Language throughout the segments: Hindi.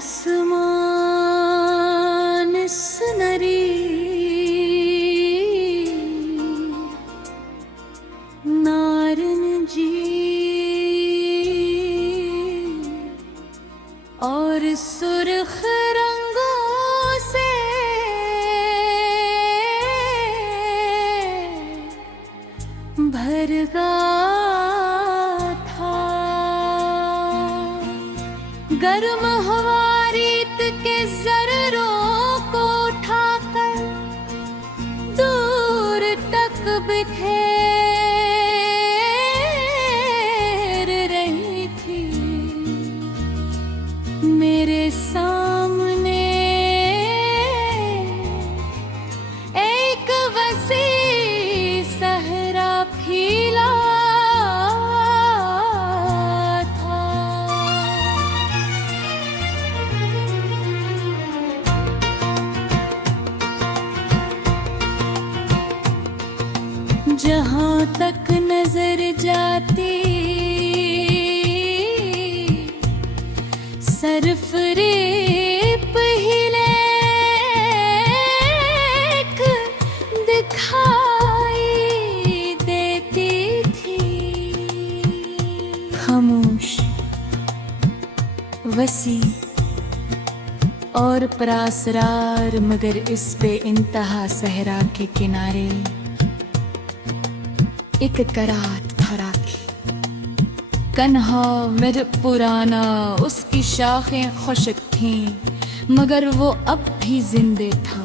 आसमान सुनरी नारन जी और सुर्ख रंगों से भरगा था। गर्म हवा रीत के जर्रों को उठाकर दूर तक बिखेर रही थी। मेरे सामने एक वसी सहरा फैला था। जहां तक नजर जाती सरफरेब ही लेक दिखाई देती थी। खामोश, वसी और परासरार, मगर इस पे इंतहा सहरा के किनारे एक करात था राखी। कन्हा मेर पुराना, उसकी शाखें खुशक थीं, मगर वो अब भी जिंदे था।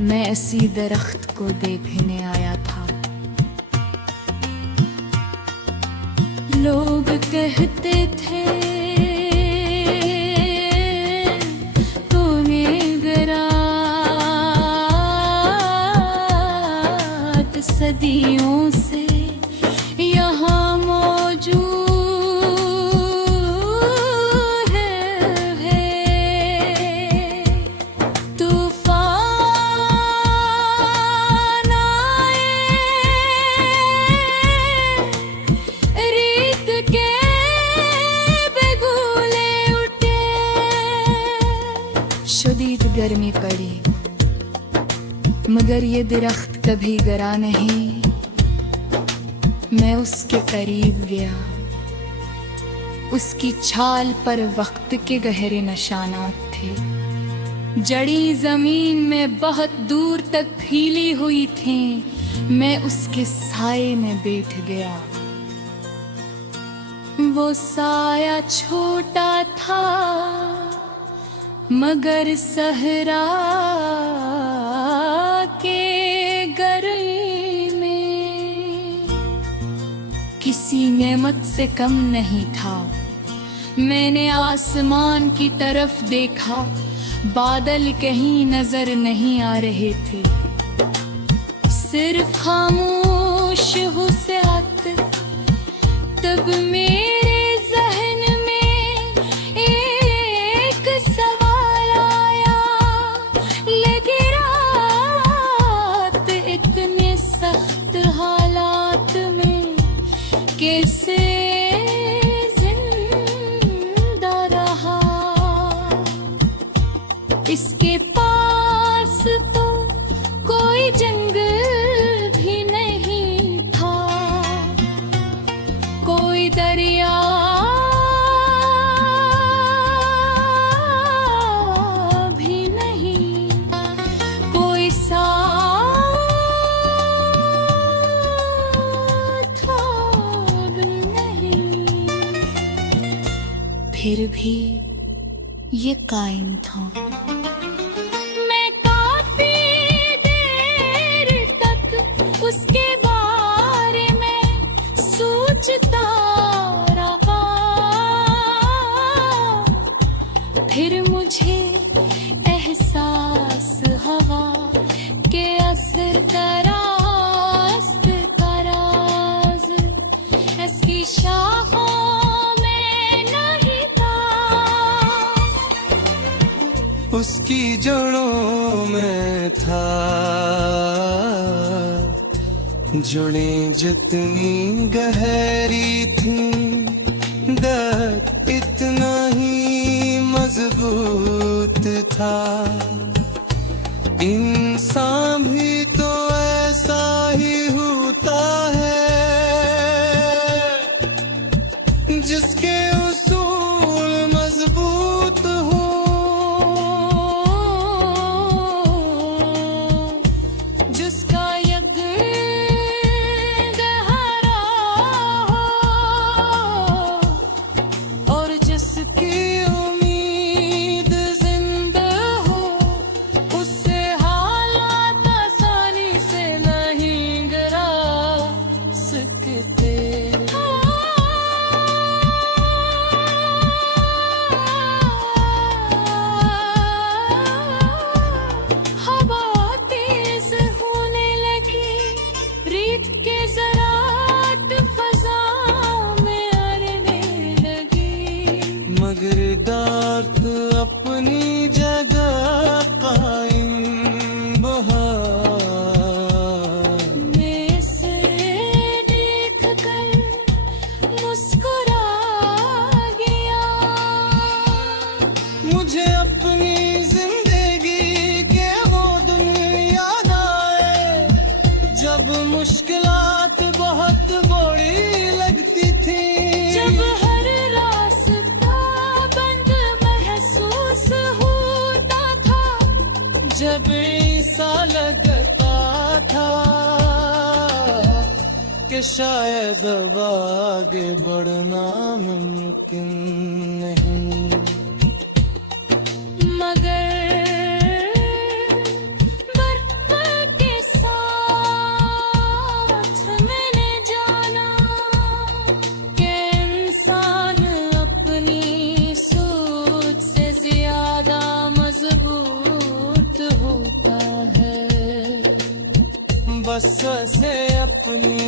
मैं इसी दरख्त को देखने आया था। लोग कहते थे सदियों से यहाँ मौजूद है। तूफान आए, रीत के बेगुले उठे, शदीद गर्मी पड़ी, मगर ये दरख्त कभी गरा नहीं। मैं उसके करीब गया। उसकी छाल पर वक्त के गहरे निशानात थे। जड़ी जमीन में बहुत दूर तक फैली हुई थी। मैं उसके साए में बैठ गया। वो साया छोटा था, मगर सहरा के गर्मी में किसी नेमत से कम नहीं था। मैंने आसमान की तरफ देखा, बादल कहीं नजर नहीं आ रहे थे, सिर्फ खामोश वुसअत। तब मेरे जहन में एक सवाल आया, लगी रात इतने सख्त हालात में कैसे जिंदा रहा। इसके पास तो कोई जंगल भी नहीं था, कोई दरिया भी नहीं, कोई साथ नहीं। फिर भी ये कायम था। मैं काफी देर तक उसके बारे में सोचता रहा। फिर मुझे एहसास हुआ कि असर का रास्त का राज इसकी शाखों उसकी जड़ों में था। जुड़ें जितनी गहरी थी, दर्द इतना ही मजबूत था। इंसान भी तो ऐसा ही होता है, जिसके उसूल मजबूत हो, जिसका यकीन गहरा हो और जिसकी उम्मीद जिंदा हो, उससे हालात आसानी से नहीं गिरा सकते। हवा तेज होने लगी, रेत के ज़रात फज़ा में अड़ने लगी, मगर दर्द अपनी जगह कायम बहार मैं इसे देख कर मुस्कुरा गया। मुझे अपनी जिंदगी के वो दिन याद आए, जब मुश्किलात बहुत बड़ी लगती थी, जब हर रास्ता बंद महसूस होता था, जब ऐसा लगता था कि शायद अब आगे बढ़ना मुमकिन नहीं। मगर बर्फ के साथ मैंने जाना कि इंसान अपनी सोच से ज्यादा मजबूत होता है। बस से अपनी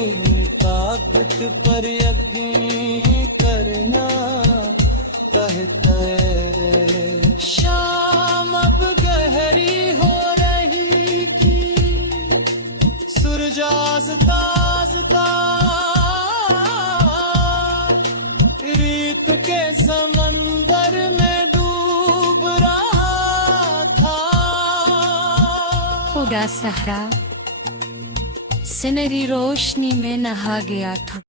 ताकत पर यकीन करना कहता है। शाम अब गहरी हो रही थी, सूरज आस्ता आस्ता रेत के समंदर में डूब रहा था। पूरा सहरा सुनहरी रोशनी में नहा गया था।